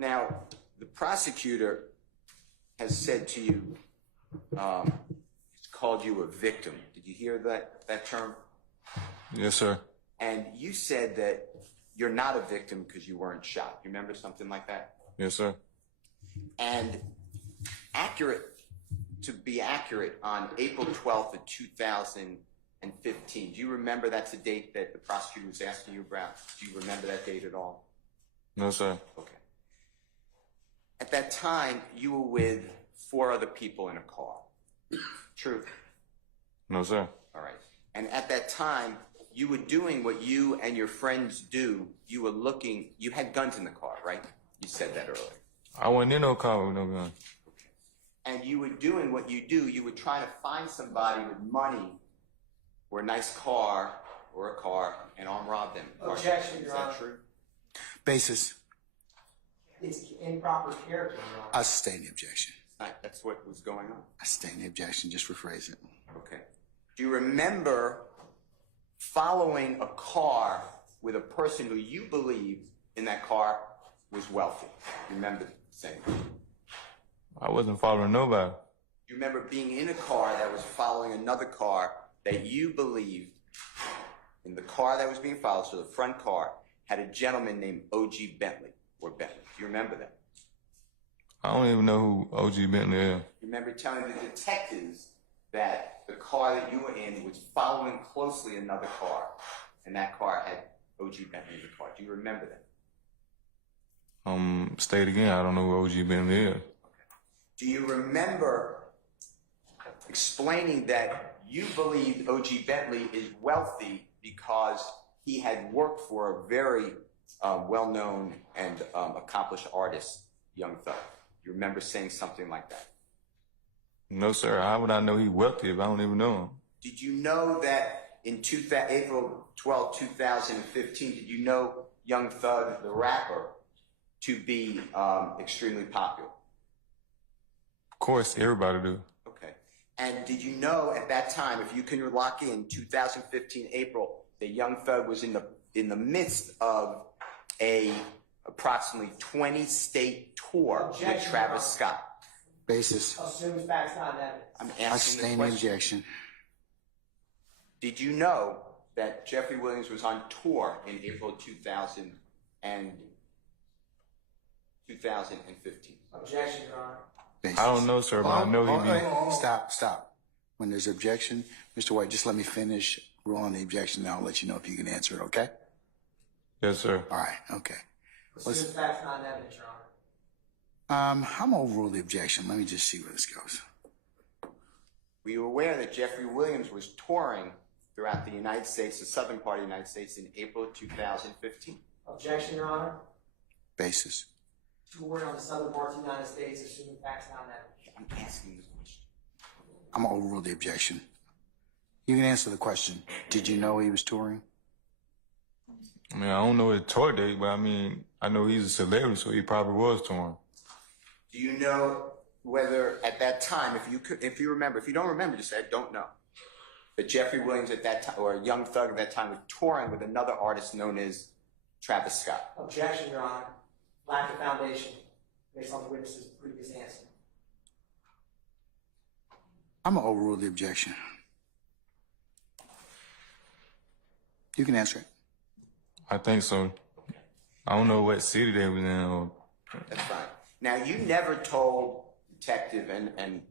Now, the prosecutor has said to you, he's called you a victim. Did you hear that term? Yes, sir. And you said that you're not a victim because you weren't shot. You remember something like that? Yes, sir. And to be accurate, on April 12th of 2015, do you remember that's the date that the prosecutor was asking you about? Do you remember that date at all? No, sir. Okay. At that time, you were with 4 other people in a car. True? No, sir. All right. And at that time, you were doing what you and your friends do. You were looking, you had guns in the car, right? You said that earlier. I wasn't in no car with no gun. Okay. And you were doing what you do. You were trying to find somebody with money or a nice car or a car and arm rob them. Objection, Your Honor. Is that true? Basis. It's improper character, Your Honor. I sustain the objection. That's what was going on. I sustain the objection. Just rephrase it. Okay. Do you remember following a car with a person who you believed in that car was wealthy? You remember saying that? I wasn't following nobody. You remember being in a car that was following another car that you believed in the car that was being followed, so the front car had a gentleman named O.G. Bentley or Bentley. Do you remember that? I don't even know who O.G. Bentley is. You remember telling the detectives that the car that you were in was following closely another car, and that car had O.G. Bentley in the car. Do you remember that? State again, I don't know who O.G. Bentley is. Okay. Do you remember explaining that you believed O.G. Bentley is wealthy because he had worked for a very well-known and accomplished artist, Young Thug? You remember saying something like that? No, sir. How would I know he's wealthy if I don't even know him? Did you know that in April 12, 2015, did you know Young Thug, the rapper, to be extremely popular? Of course, everybody do. Okay. And did you know at that time, if you can lock in 2015 April, that Young Thug was in the midst of a approximately 20-state tour with Travis Scott? Basis. Assumes facts, not evidence. I'm I asking the sustain the question. objection. Did you know that Jeffrey Williams was on tour in April 2015? Objection, Your Honor. Basis. I don't know, sir, but I know he be... Stop. When there's objection, Mr. White, just let me finish. Rule on the objection, now I'll let you know if you can answer it, okay? Yes, sir. All right, okay. Assumes facts, not evidence, Your Honor. I'm gonna overrule the objection. Let me just see where this goes. Were you aware that Jeffrey Williams was touring throughout the United States, the southern part of the United States, in April 2015? Objection, Your Honor. Basis. Touring on the southern parts of the United States, assuming facts, not evidence. I'm asking the question. I'm gonna overrule the objection. You can answer the question. Did you know he was touring? I mean, I don't know his tour date, but I mean, I know he's a celebrity, so he probably was touring. Do you know whether at that time, if you remember, if you don't remember, just say, I don't know. But Jeffrey Williams at that time, or Young Thug at that time, was touring with another artist known as Travis Scott. Objection, Your Honor. Lack of foundation, based on the witness's previous answer. I'm gonna overrule the objection. You can answer it. I think so. I don't know what city they was in. Or... That's fine. Now, you never told detective and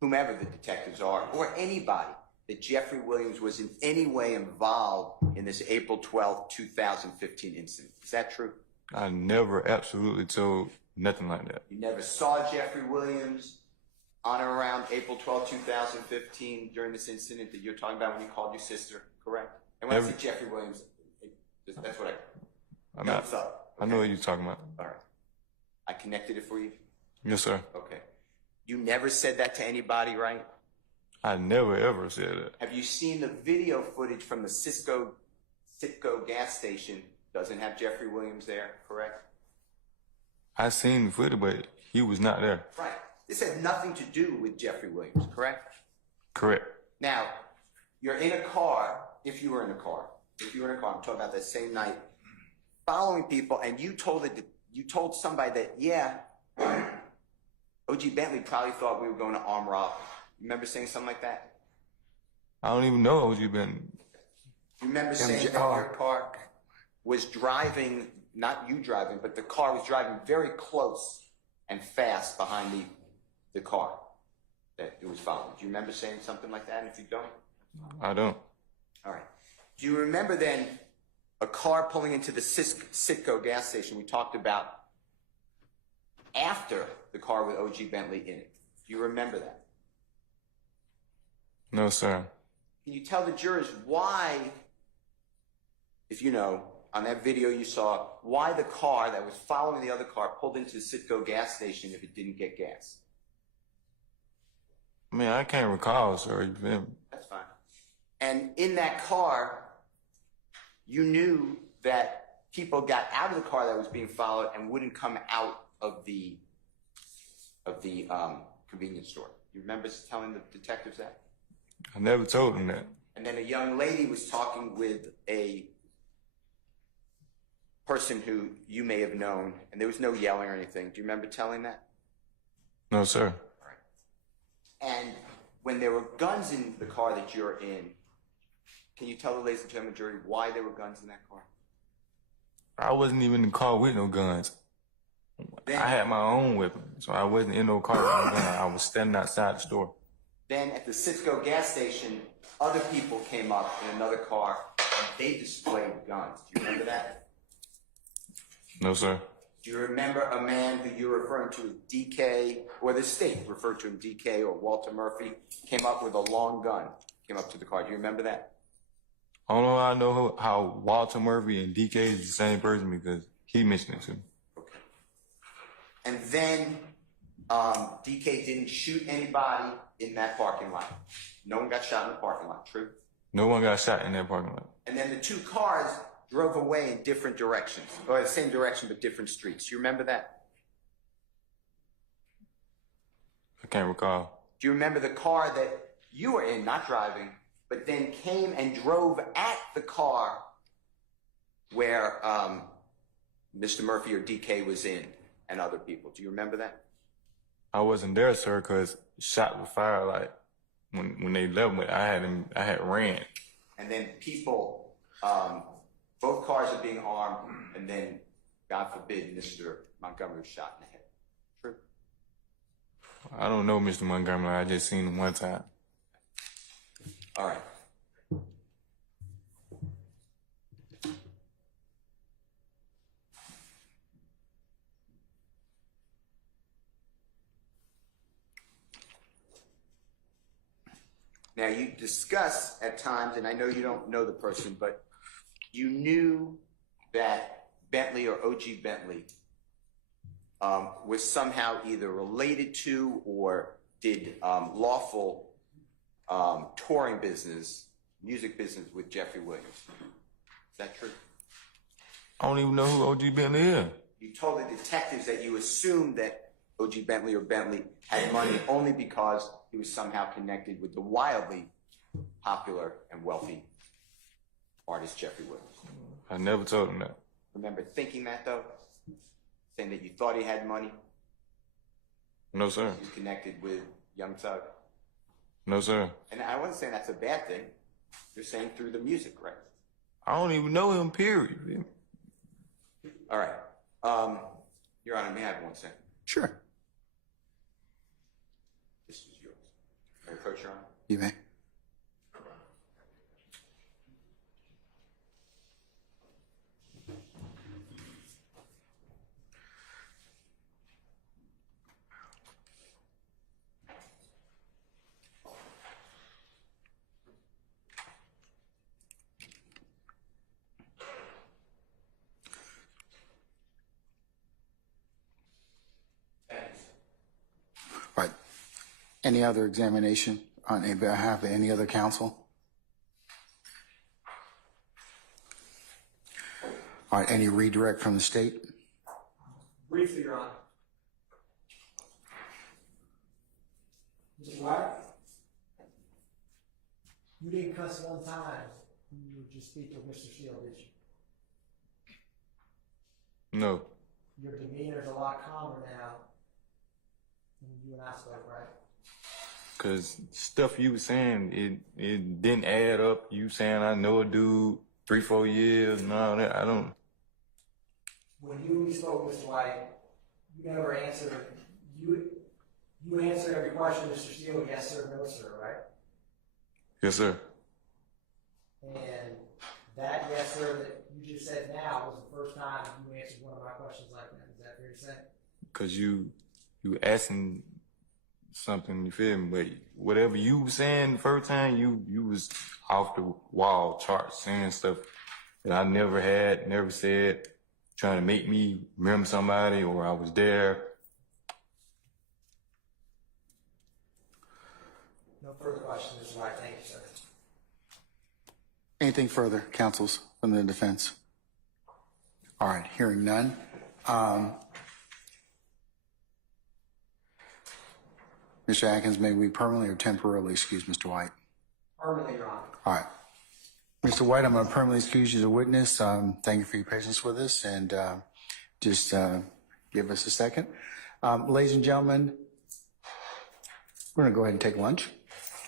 whomever the detectives are, or anybody, that Jeffrey Williams was in any way involved in this April 12, 2015 incident. Is that true? I never absolutely told nothing like that. You never saw Jeffrey Williams on or around April 12, 2015 during this incident that you're talking about when you called your sister, correct? And when I say Jeffrey Williams, that's what I know. Thug. I know what you're talking about. All right. I connected it for you? Yes, sir. Okay. You never said that to anybody, right? I never ever said that. Have you seen the video footage from the Citgo gas station? Doesn't have Jeffrey Williams there, correct? I seen the footage, but he was not there. Right. This had nothing to do with Jeffrey Williams, correct? Correct. Now, you're in a car, if you were in a car, I'm talking about that same night, following people, and you told you told somebody that, yeah, O.G. Bentley probably thought we were going to arm rob. You remember saying something like that? I don't even know you've been. You remember saying that your car was driving, not you driving, but the car was driving very close and fast behind the car that it was following. Do you remember saying something like that? And if you don't? I don't. All right. Do you remember then a car pulling into the Citgo gas station we talked about after the car with O.G. Bentley in it? Do you remember that? No, sir. Can you tell the jurors why, if you know, on that video you saw, why the car that was following the other car pulled into the Citgo gas station if it didn't get gas? I mean, I can't recall, sir. You feel me? That's fine. And in that car, you knew that people got out of the car that was being followed and wouldn't come out of the convenience store. You remember telling the detectives that? I never told him that. And then a young lady was talking with a person who you may have known, and there was no yelling or anything. Do you remember telling that? No, sir. And when there were guns in the car that you're in, can you tell the ladies and gentlemen jury why there were guns in that car? I wasn't even in the car with no guns. Then, I had my own weapon, so I wasn't in no car with no gun. I was standing outside the store. then at the Citgo gas station, other people came up in another car and they displayed guns. Do you remember that? No, sir. Do you remember a man who you're referring to as DK, or the state referred to him DK or Walter Murphy, came up with a long gun, came up to the car? Do you remember that? I don't know how I know how Walter Murphy and DK is the same person because he mentioned it to me. Okay. And then DK didn't shoot anybody in that parking lot. No one got shot in the parking lot, true? No one got shot in that parking lot. And then the two cars drove away in different directions, or the same direction but different streets. You remember that? I can't recall. Do you remember the car that you were in, not driving, but then came and drove at the car where Mr. Murphy or DK was in and other people? Do you remember that? I wasn't there, sir, because shot with fire. Like when they left me, I had ran. And then people, both cars are being armed, and then, God forbid, Mr. Montgomery was shot in the head. True? I don't know Mr. Montgomery. I just seen him one time. All right. Now, you discuss at times, and I know you don't know the person, but you knew that Bentley or O.G. Bentley was somehow either related to or did lawful touring business, music business with Jeffrey Williams. Is that true? I don't even know who O.G. Bentley is. You told the detectives that you assumed that O.G. Bentley or Bentley had money only because he was somehow connected with the wildly popular and wealthy artist Jeffrey Williams. I never told him that. Remember thinking that, though? Saying that you thought he had money? No, sir. He was connected with Young Thug? No, sir. And I wasn't saying that's a bad thing. You're saying through the music, right? I don't even know him, period. All right. Your Honor, may I have 1 second? Sure. This is yours. May I approach, Your Honor? You may. All right. Any other examination on behalf of any other counsel? All right. Any redirect from the state? Briefly, Your Honor. Mr. White? You didn't cuss one time when you were just speaking with Mr. Shield, did you? No. your demeanor's a lot calmer now than you and I spoke, right? Cause stuff you was saying, it didn't add up. You saying I know a dude 3-4 years and all that. I don't. When you spoke, Mr. White, you never answered. You answered every question, Mr. Steele, yes sir, no sir, right? Yes, sir. And that yes sir that you just said now was the first time you answered one of my questions like that. Is that fair to say? Cause you asking something, you feel me? But whatever you was saying the first time, you was off the wall chart saying stuff that I never had, never said, trying to make me remember somebody or I was there. No further questions, Mr. White. Thank you, sir. Anything further, counsels, from the defense? All right, hearing none. Mr. Atkins, may we permanently or temporarily excuse Mr. White? Permanently, Your Honor. All right. Mr. White, I'm going to permanently excuse you as a witness. Thank you for your patience with us, and just give us a second. Ladies and gentlemen, we're going to go ahead and take lunch,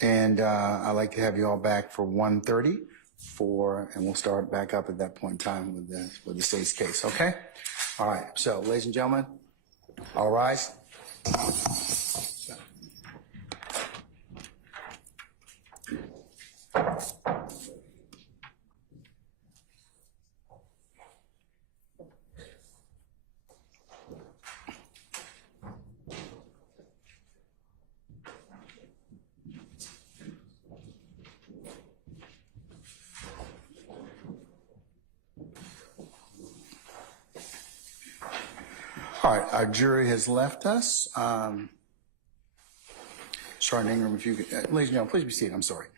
and I'd like to have you all back for 1:30 and we'll start back up at that point in time with the state's case, okay? All right, so ladies and gentlemen, all rise. All right, our jury has left us. Sergeant Ingram, if you could, ladies and gentlemen, please be seated. I'm sorry.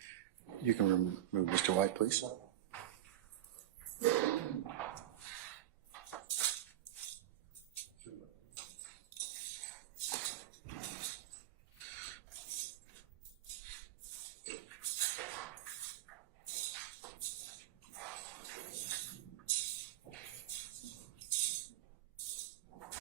You can remove Mr. White, please.